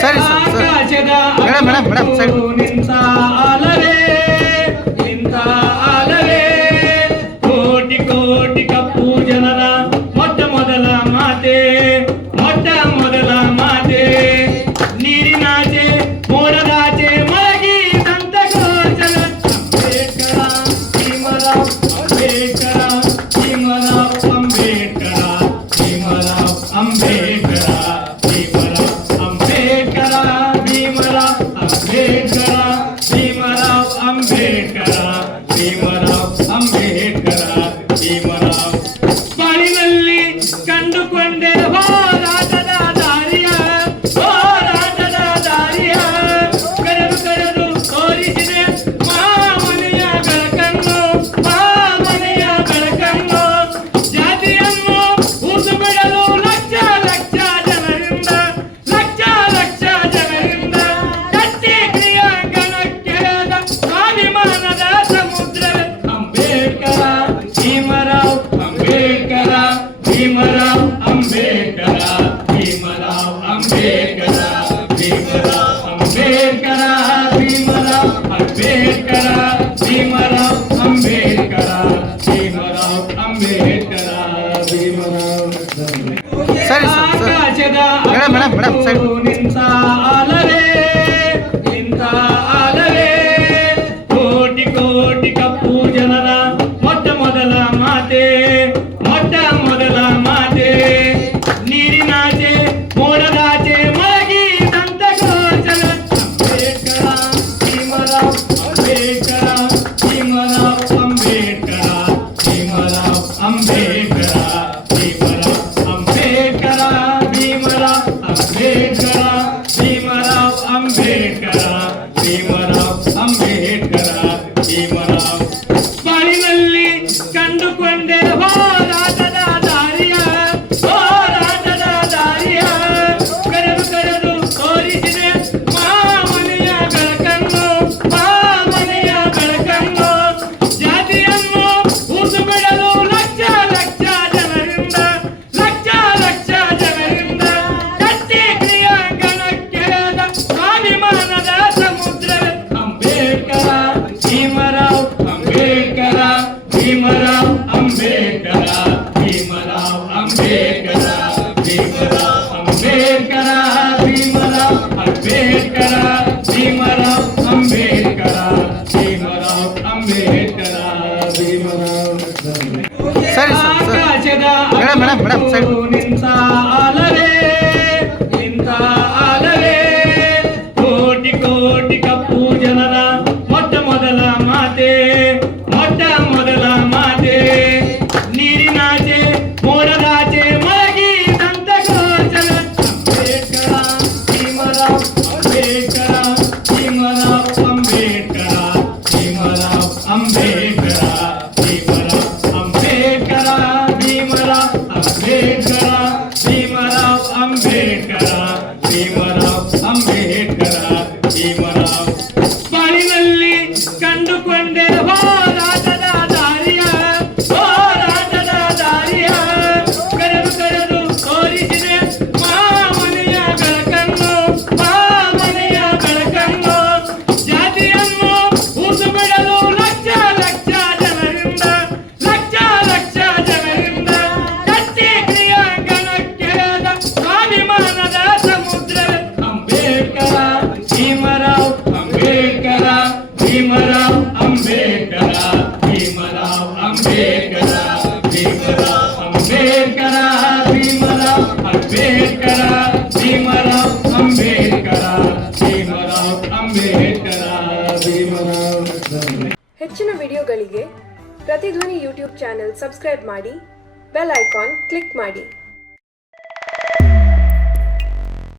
ಸರಿ sir madam madam side ಕೋಟಿ ಕೋಟಿ ಕಪ್ಪು ಜನರ ಮೊಟ್ಟ ಮೊದಲ ಮಾತೆ ನೀರಿನಾಚೆ ಮೋಡದಾಚೆ ಮಲಗಿ ಸಂತ ಗೋಚರ ಭೀಮರಾವ್ ಬಾಳಿನಲ್ಲಿ ಕಂಡುಕೊಂಡೆ ಹೋರಾಟದ ದಾರಿಯ ಕರೆದು ತೋರಿಸಿದೆ ಮಾಮನೆಯ ಬೆಳಕನ್ನು ಜಾತಿಯನ್ನು ಊಸು ಬಿಡಲು ಲಕ್ಷ ಜನರಿಂದ ಕಟ್ಟಿ ಕ್ರಿಯಾಂಗಣಕ್ಕೆಳೆದ ಸ್ವಾಭಿಮಾನದ ಸಮುದ್ರವೇ ಭೀಮರಾವ್ ಅಂಬೇಡ್ಕರ ಸರಿ ಸರ್ ಮೇಡಮ್ ಸೈಡ್ ಕೋಟಿ ಕೋಟಿ ಕಪ್ಪು ಜನರ ಮೊಟ್ಟ ಮೊದಲ ಮಾತೆ ನೀರಿನಾಚೆ ಮೋಡದಾಚೆ ಮಲಗಿ ಸಂತ ಗೋಚರ ಭೀಮರಾವ್ ಬಾಳಿನಲ್ಲಿ ಕಂಡುಕೊಂಡೆ ಹೋರಾಟದ ದಾರಿಯ ಕರೆದು ತೋರಿಸಿದೆ ಮಾಮನೆಯ ಬೆಳಕನ್ನು ಜಾತಿಯನ್ನು ಊಸು ಬಿಡಲು ಲಕ್ಷ ಜನರಿಂದ ಕಟ್ಟಿ ಕ್ರಿಯಾಂಗಣಕ್ಕೆಳೆದ ಸ್ವಾಭಿಮಾನದ ಸಮುದ್ರವೇ ಭೀಮರಾವ್ ಸರಿ ಸರ್ ಮೇಡಮ್ ಸೈಡ್ ಕೋಟಿ ಕೋಟಿ ಕಪ್ಪು ಜನರ ಮೊಟ್ಟ ಮೊದಲ ಮಾತೆ ನೀರಿನಾಚೆ ಮೋಡದಾಚೆ ಮಲಗಿ ಸಂತ ಗೋಚರ ಬಾಳಿನಲ್ಲಿ ಕಂಡುಕೊಂಡೆ ಹೋರಾಟದ ದಾರಿಯ ಕರೆದು ತೋರಿಸಿದೆ ಮಾಮನೆಯ ಬೆಳಕನ್ನು ಜಾತಿಯನ್ನು ಊಸು ಬಿಡಲು ಲಕ್ಷ ಜನರಿಂದ ಕಟ್ಟಿ ಕ್ರಿಯಾಂಗಣಕ್ಕೆಳೆದ ಸ್ವಾಭಿಮಾನದ ಸಮುದ್ರವೇ ಭೀಮರಾವ್ ಹೆಚ್ಚಿನ ವಿಡಿಯೋಗಳಿಗೆ ಪ್ರತಿಧ್ವನಿ ಯೂಟ್ಯೂಬ್ ಚಾನೆಲ್ ಸಬ್ಸ್ಕ್ರೈಬ್ ಮಾಡಿ, ಬೆಲ್ ಐಕಾನ್ ಕ್ಲಿಕ್ ಮಾಡಿ.